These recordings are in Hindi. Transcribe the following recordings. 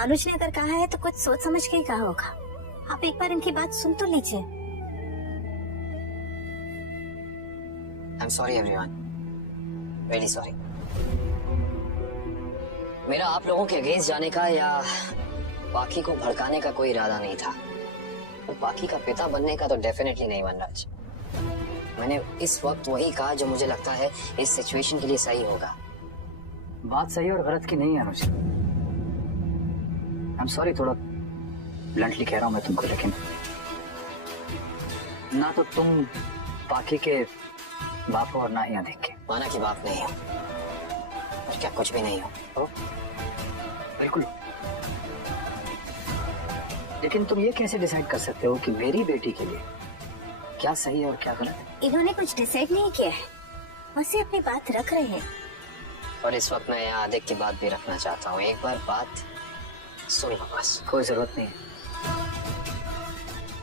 अनुज ने अगर कहा है तो कुछ सोच समझ के ही कहा होगा। आप एक बार इनकी बात सुन तो लीजिए। I'm sorry everyone, really sorry। मेरा आप लोगों के अगेंस्ट जाने का या बाकी को भड़काने का कोई इरादा नहीं था। और बाकी का पिता बनने का तो डेफिनेटली नहीं बन रहा। मैंने इस वक्त वही कहा जो मुझे लगता है इस सिचुएशन के लिए सही होगा। बात सही और गलत की नहीं है अनुज। I'm sorry, थोड़ा ब्लंटली कह रहा हूं मैं तुमको, लेकिन ना तो तुम बाकी के बाप हो और ना ही अधिक के। माना कि बाप नहीं हो और क्या कुछ भी नहीं हो। बिल्कुल। लेकिन तुम ये कैसे डिसाइड कर सकते हो कि मेरी बेटी के लिए क्या सही है और क्या गलत है? इन्होंने कुछ डिसाइड नहीं किया है, बस ये अपनी बात रख रहे हैं। और इस वक्त मैं यहाँ अधिक की बात भी रखना चाहता हूँ। एक बार बात सुन लो बस। कोई जरूरत नहीं है।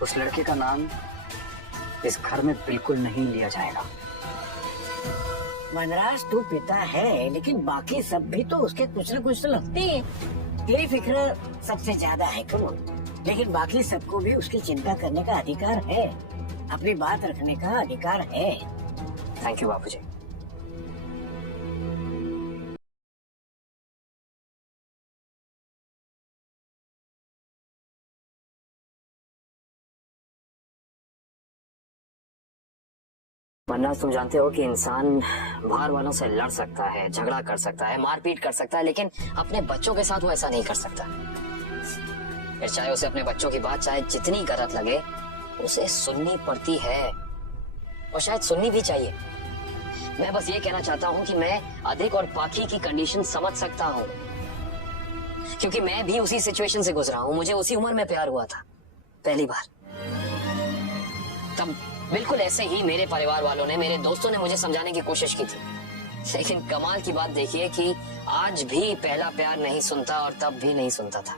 उस लड़के का नाम इस घर में बिल्कुल नहीं लिया जाएगा। वनराज तू पिता है, लेकिन बाकी सब भी तो उसके कुछ न कुछ तो लगते हैं। तेरी फिक्र सबसे ज्यादा है कमल, लेकिन बाकी सबको भी उसकी चिंता करने का अधिकार है, अपनी बात रखने का अधिकार है। थैंक यू बापूजी। वनराज, तुम जानते हो कि इंसान बाहर वालों से लड़ सकता है, झगड़ा कर सकता है, मारपीट कर सकता है, लेकिन अपने बच्चों के साथ वो ऐसा नहीं कर सकता। फिर चाहे उसे अपने बच्चों की बात चाहे जितनी गलत लगे, उसे सुननी पड़ती है और शायद सुननी भी चाहिए। मैं बस ये कहना चाहता हूँ कि मैं अधिक और पाखी की कंडीशन समझ सकता हूँ, क्योंकि मैं भी उसी सिचुएशन से गुजरा हूँ। मुझे उसी उम्र में प्यार हुआ था पहली बार। तब बिल्कुल ऐसे ही मेरे परिवार वालों ने, मेरे दोस्तों ने मुझे समझाने की कोशिश की थी, लेकिन कमाल की बात देखिए कि आज भी पहला प्यार नहीं सुनता और तब भी नहीं सुनता था।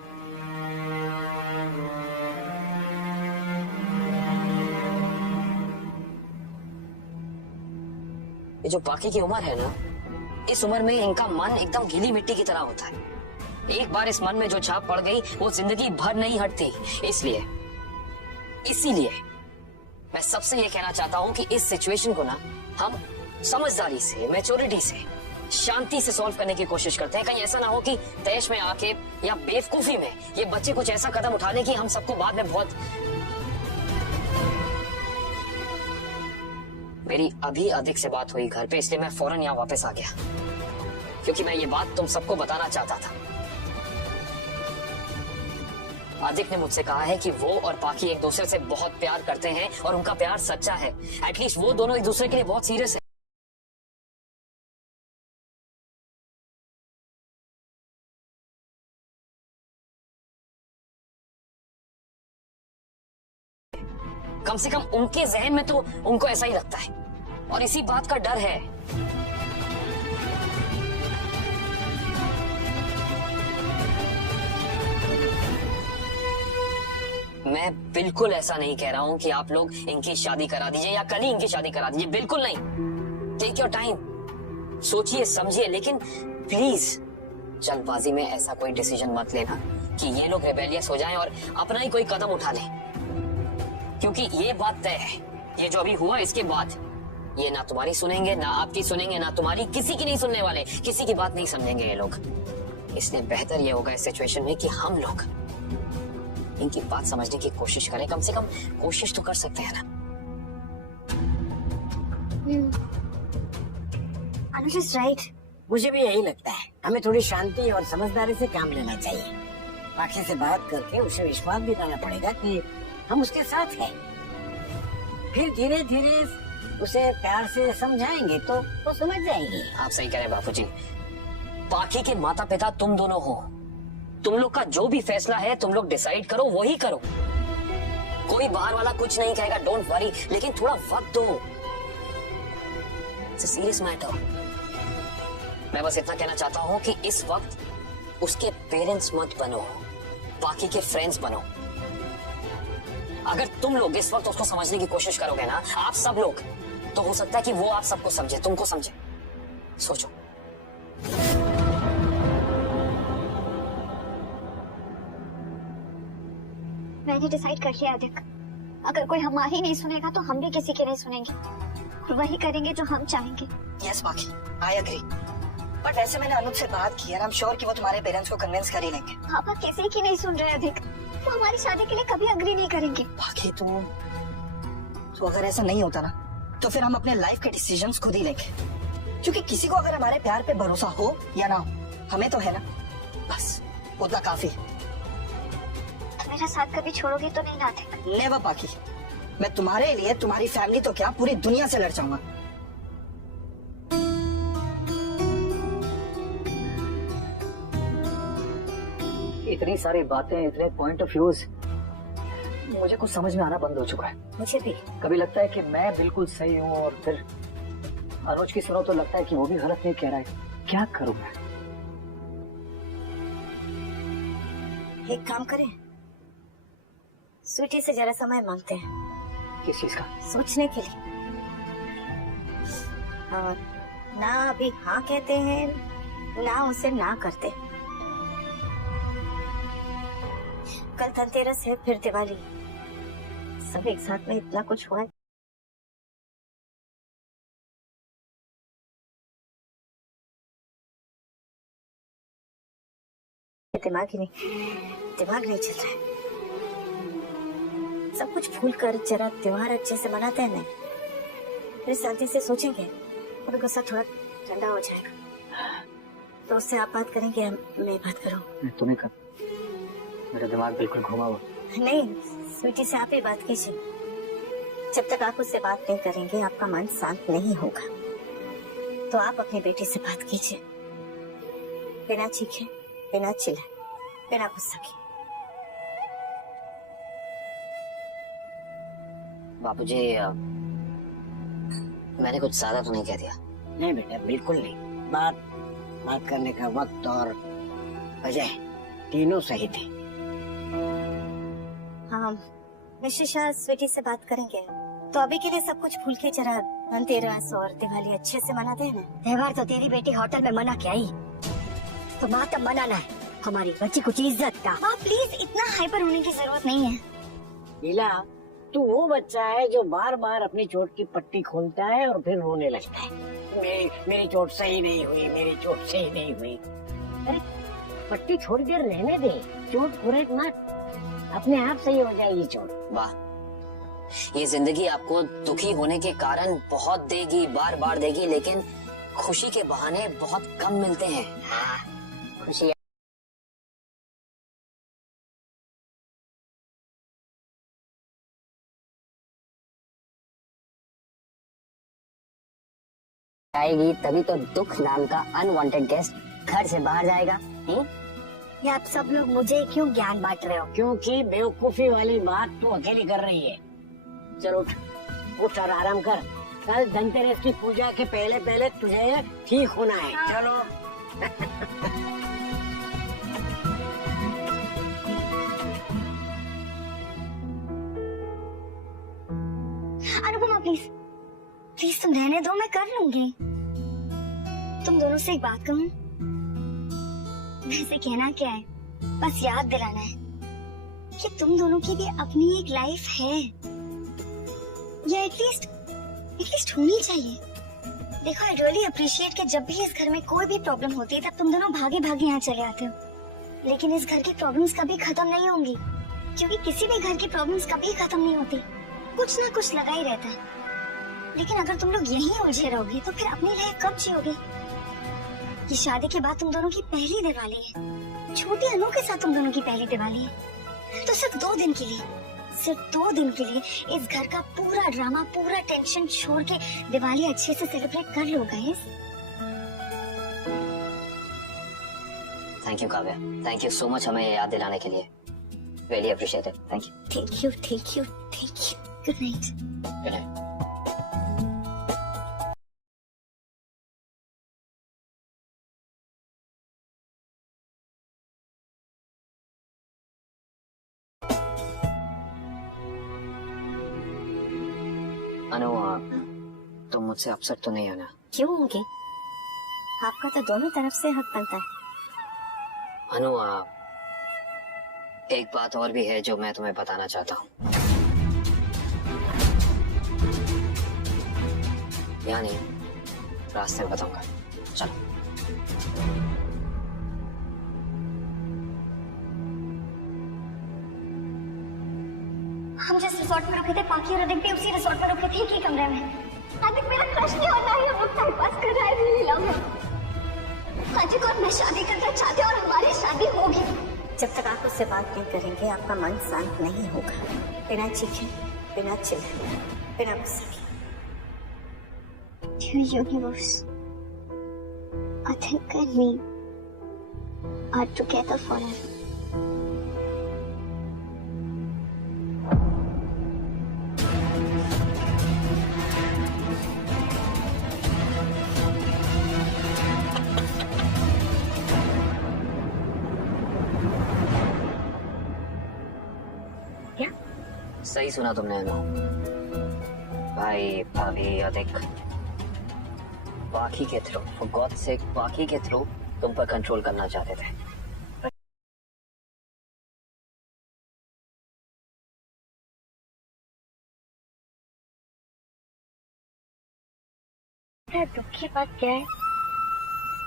ये जो बाकी की उम्र है ना, इस उम्र में इनका मन एकदम गीली मिट्टी की तरह होता है। एक बार इस मन में जो छाप पड़ गई वो जिंदगी भर नहीं हटती। इसीलिए मैं सबसे ये कहना चाहता हूँ कि इस सिचुएशन को ना हम समझदारी से, मैच्योरिटी से, शांति से सॉल्व करने की कोशिश करते हैं। कहीं ऐसा ना हो कि तैश में आके या बेवकूफी में ये बच्चे कुछ ऐसा कदम उठा लें कि हम सबको बाद में बहुत। मेरी अभी अधिक से बात हुई घर पे, इसलिए मैं फौरन यहाँ वापस आ गया, क्योंकि मैं ये बात तुम सबको बताना चाहता था। अधिक ने मुझसे कहा है कि वो और पाखी एक दूसरे से बहुत प्यार करते हैं और उनका प्यार सच्चा है। एटलीस्ट वो दोनों एक दूसरे के लिए बहुत सीरियस है। कम से कम उनके जहन में तो उनको ऐसा ही लगता है, और इसी बात का डर है। मैं बिल्कुल ऐसा नहीं कह रहा हूं कि आप लोग इनकी शादी करा दीजिए या कल ही इनकी शादी करा दीजिए, बिल्कुल नहीं। टेक योर टाइम, सोचिए समझिए, लेकिन प्लीज जल्दबाजी में ऐसा कोई डिसीजन मत लेना कि ये लोग रिबेलियस हो जाएं और अपना ही कोई कदम उठा लें, क्योंकि ये बात तय है, ये जो अभी हुआ इसके बाद ये ना तुम्हारी सुनेंगे, ना आपकी सुनेंगे, ना तुम्हारी, किसी की नहीं सुनने वाले, किसी की बात नहीं समझेंगे ये लोग। इसलिए बेहतर ये होगा इस सिचुएशन में कि हम लोग इनकी बात समझने की कोशिश करें। कम से कम कोशिश तो कर सकते हैं ना। अनुज इज राइट। मुझे भी यही लगता है, हमें थोड़ी शांति और समझदारी से काम लेना चाहिए। बाकी से बात करके उसे विश्वास भी करना पड़ेगा कि हम उसके साथ हैं। फिर धीरे धीरे उसे प्यार से समझाएंगे तो वो समझ जाएंगे। आप सही कह रहे हैं बापूजी। बाकी के माता पिता तुम दोनों हो, तुम लोग का जो भी फैसला है तुम लोग डिसाइड करो, वही करो। कोई बाहर वाला कुछ नहीं कहेगा, डोंट वरी, लेकिन थोड़ा वक्त दो। It's a serious matter. मैं बस इतना कहना चाहता हूँ कि इस वक्त उसके पेरेंट्स मत बनो, बाकी के फ्रेंड्स बनो। अगर तुम लोग इस वक्त उसको समझने की कोशिश करोगे ना, आप सब लोग, तो हो सकता है कि वो आप सबको समझे, तुमको समझे। सोचो। मैंने डिसाइड कर लिया अधिक, अगर कोई हमारी नहीं सुनेगा तो हम भी किसी की नहीं सुनेंगे और वही करेंगे जो हम चाहेंगे। यस बाकी आई एग्री, बट वैसे मैंने अनुज से बात की है, आई एम श्योर कि वो तुम्हारे पेरेंट्स को कन्विंस कर ही लेंगे। पापा किसी की नहीं सुन रहे अधिक, वो हमारी शादी के लिए कभी अग्री नहीं करेंगे। बाकी तो अगर ऐसा नहीं होता ना तो फिर हम अपने लाइफ के डिसीजंस खुद ही लेंगे, क्योंकि किसी को अगर हमारे प्यार पे भरोसा हो या ना हो, हमें तो है ना, बस उतना काफी है। मेरा साथ कभी छोड़ोगे तो नहीं ना अधिक? नेवर बाकी, मैं तुम्हारे लिए, तुम्हारी फैमिली तो क्या पूरी दुनिया से लड़ जाऊंगा। इतनी सारी बातें, इतने पॉइंट ऑफ व्यूज, मुझे कुछ समझ में आना बंद हो चुका है। मुझे भी कभी लगता है कि मैं बिल्कुल सही हूँ और फिर अनुज की सुनो तो लगता है कि वो भी गलत नहीं कह रहा है। क्या करूं मैं? एक काम करें, स्वीटी से जरा समय मांगते हैं किस चीज का? सोचने के लिए। और ना अभी हाँ कहते हैं ना उसे ना करते। कल धनतेरस है, फिर दिवाली, सब एक साथ में इतना कुछ हुआ है। दिमाग नहीं चल रहा है। सब कुछ भूल कर जरा त्योहार अच्छे से मनाते हैं ना, फिर शांति से सोचेंगे और गुस्सा थोड़ा ठंडा हो जाएगा। तो उससे आप बात करेंगे, मैं बात करूं? तुम्हें कर, मेरा दिमाग बिल्कुल घुमा हुआ। नहीं, स्वीटी से आप ही बात कीजिए। जब तक आप उससे बात नहीं करेंगे आपका मन शांत नहीं होगा। तो आप अपनी बेटी से बात कीजिए, बिना चीखे, बिना चिल्लाए, बिना गुस्सा के। बापूजी, मैंने कुछ ज्यादा तो नहीं कह दिया? नहीं बेटा, बिल्कुल नहीं। बात करने का वक्त और वजह तीनों सही थे। हाँ, मिस्टर शाह स्वीटी से बात करेंगे। तो अभी के लिए सब कुछ भूल के जरा धनतेरस और दिवाली अच्छे से मनाते हैं ना। त्योहार तो तेरी बेटी होटल में मना के आई, तो मातम मनाना है, हमारी बच्ची कुछ इज्जत का। माँ प्लीज, इतना हाइपर होने की जरूरत नहीं है। लीला, तू वो बच्चा है जो बार बार अपनी चोट की पट्टी खोलता है और फिर रोने लगता है। मेरी चोट सही नहीं हुई, मेरी चोट सही नहीं हुई। अरे पट्टी थोड़ी देर रहने दे, चोट खुरेक मत, अपने आप सही हो जाएगी चोट। वाह, ये जिंदगी आपको दुखी होने के कारण बहुत देगी, बार बार देगी, लेकिन खुशी के बहाने बहुत कम मिलते हैं। हाँ, खुशी आएगी तभी तो दुख नाम का अनवांटेड गेस्ट घर से बाहर जाएगा। ये आप सब लोग मुझे क्यों ज्ञान बांट रहे हो? क्योंकि बेवकूफी वाली बात तू अकेली कर रही है। चल उठ और आराम कर। कल धनतेरस की पूजा के पहले पहले तुझे ठीक होना है। चलो। अनुपमा प्लीज तुम रहने दो, मैं कर लूंगी। तुम दोनों से एक बात कहूँ? वैसे कहना क्या है, बस याद दिलाना है कि तुम दोनों की भी अपनी एक लाइफ है, या एटलीस्ट होनी चाहिए। देखो, आई रियली अप्रिशिएट कि जब भी इस घर में कोई भी प्रॉब्लम होती है तब तुम दोनों भागे भागे यहाँ चले आते हो, लेकिन इस घर की प्रॉब्लम्स कभी खत्म नहीं होंगी, क्योंकि किसी भी घर की प्रॉब्लम्स कभी खत्म नहीं होती, कुछ ना कुछ लगा ही रहता है। लेकिन अगर तुम लोग यहीं उलझे रहोगे तो फिर अपनी लाइफ कब जियोगे? ये शादी के बाद तुम दोनों की पहली दिवाली है, छोटी अनु के साथ तुम दोनों की पहली दिवाली है, तो सिर्फ 2 दिन के लिए इस घर का पूरा ड्रामा, पूरा टेंशन छोड़ के दिवाली अच्छे से सेलिब्रेट कर लो guys. Thank you Kavya, thank you so much हमें याद दिलाने के लिए। Really appreciate it. Thank you. Thank you. Good night. Good night. Anu, तुम मुझसे अपसेट तो नहीं हो ना? क्यों होगी? आपका तो दोनों तरफ से हक बनता है। अनु, एक बात और भी है जो मैं तुम्हें बताना चाहता हूँ। यहाँ नहीं, रास्ते में बताऊंगा। चलो। हम जिस रिसोर्ट में रुके थे पाकी और अधिक भी उसी रिसोर्ट में रुके थे, एक ही कमरे में। अधिक मेरा क्रश नहीं होना है, हम लोग टाइम पास कर रहे हैं लीला में। अधिक और मैं शादी करना चाहते हैं और हमारी शादी होगी। जब तक आप उससे बात नहीं करेंगे आपका मन शांत नहीं होगा। बिना चीखे, बिना चिल्लाए, बिना गुस्से के। Dear universe, Adhik and me are together forever. सही सुना तुमने अनु। भाई भाभी अधिक बाकी के थ्रू, फॉर गॉड सेक, बाकी के थ्रू तुम पर कंट्रोल करना चाहते थे। दुख की बात क्या है?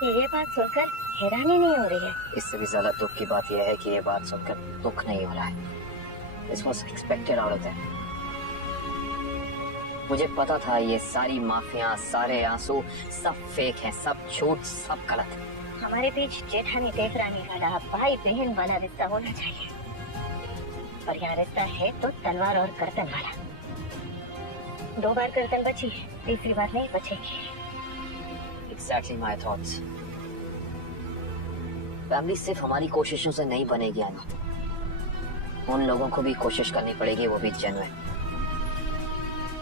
ये बात सुनकर हैरानी नहीं हो रही है। इससे भी ज्यादा दुख की बात यह है कि ये बात सुनकर दुख नहीं हो रहा है। This was expected out of them. मुझे पता था ये सारी माफिया, सारे आंसू सब फेक हैं, सब झूठ, सब गलत है। हमारे बीच जेठानी देवरानी वाला भाई बहन वाला रिश्ता होना चाहिए, पर यहाँ रिश्ता है तो तलवार और गर्दन वाला। 2 बार गर्दन बची है, तीसरी बार नहीं बचेगी। Exactly my thoughts. फैमिली सिर्फ हमारी कोशिशों से नहीं बनेगी आना, उन लोगों को भी कोशिश करनी पड़ेगी, वो भी जेन्युइन।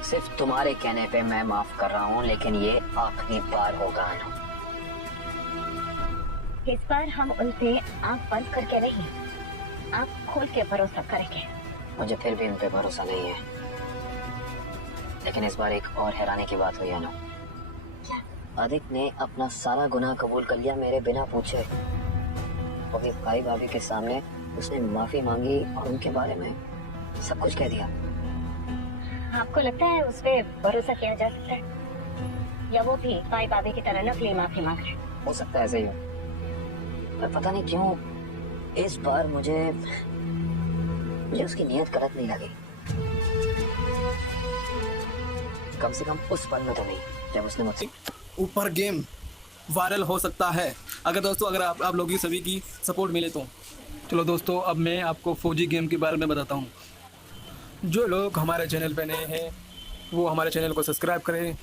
सिर्फ तुम्हारे कहने पे मैं माफ कर रहा हूँ, लेकिन ये आखिरी बार होगा अनु। इस बार हम उन पे आंख बंद करके नहीं, आंख खोल के भरोसा करेंगे। मुझे फिर भी उन पे भरोसा नहीं है, लेकिन इस बार एक और हैरानी की बात हुई अनु। अधिक ने अपना सारा गुनाह कबूल कर लिया मेरे बिना पूछे। अपने भाई भाभी के सामने उसने माफी मांगी और उनके बारे में सब कुछ कह दिया। आपको लगता है उस पे भरोसा किया जा सकता है, या वो भी भाई भाभी की तरह नकली माफी मांग रहे? हो सकता है ऐसे ही हो, पर पता नहीं क्यों इस बार मुझे उसकी नीयत गलत नहीं लगी। कम से कम उस पल में तो नहीं जब उसने मुझसे ऊपर गेम वायरल हो सकता है अगर दोस्तों अगर आप लोगों की सभी की सपोर्ट मिले तो। चलो दोस्तों, अब मैं आपको फौजी गेम के बारे में बताता हूँ। जो लोग हमारे चैनल पे नए हैं वो हमारे चैनल को सब्सक्राइब करें।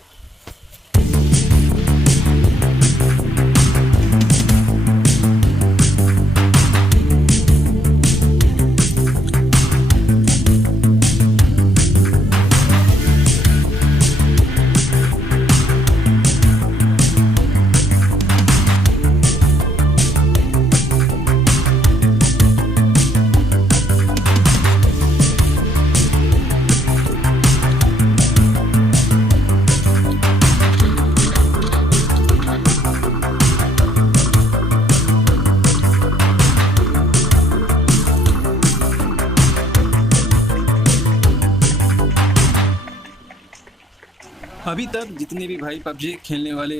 अभी तक जितने भी भाई पबजी खेलने वाले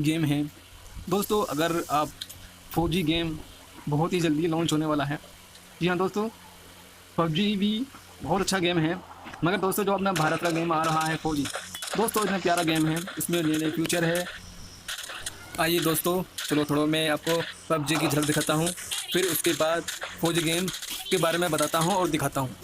गेम हैं दोस्तों, अगर आप फौजी गेम बहुत ही जल्दी लॉन्च होने वाला है। जी हाँ दोस्तों, पबजी भी बहुत अच्छा गेम है, मगर दोस्तों जो अपना भारत का गेम आ रहा है फौजी, दोस्तों इतना प्यारा गेम है, इसमें नए नए फ्यूचर है। आइए दोस्तों, चलो थोड़ा मैं आपको पबजी की झलक दिखाता हूँ, फिर उसके बाद फौजी गेम के बारे में बताता हूँ और दिखाता हूँ।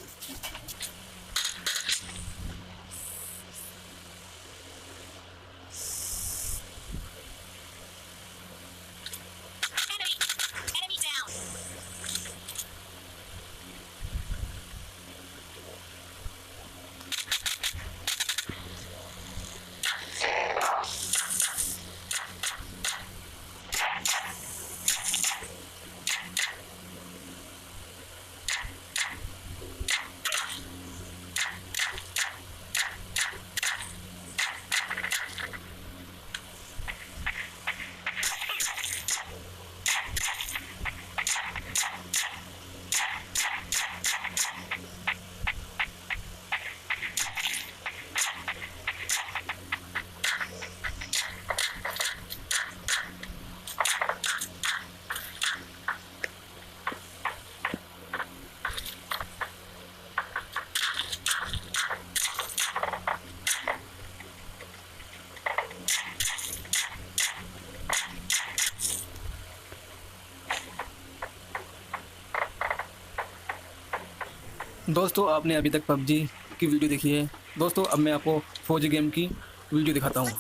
दोस्तों आपने अभी तक पबजी की वीडियो देखी है। दोस्तों अब मैं आपको फौजी गेम की वीडियो दिखाता हूँ।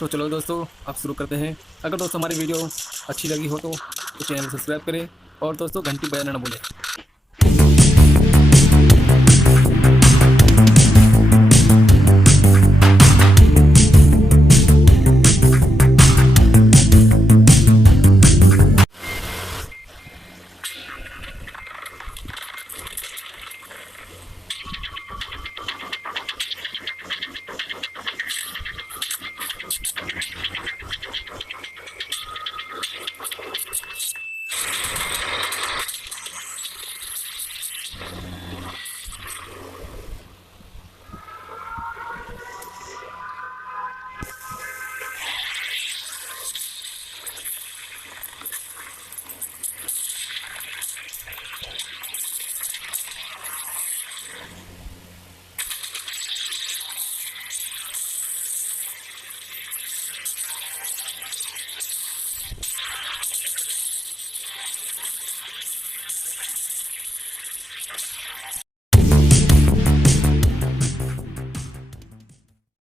तो चलो दोस्तों आप शुरू करते हैं। अगर दोस्तों हमारी वीडियो अच्छी लगी हो तो चैनल सब्सक्राइब करें और दोस्तों घंटी बजाना ना भूलें।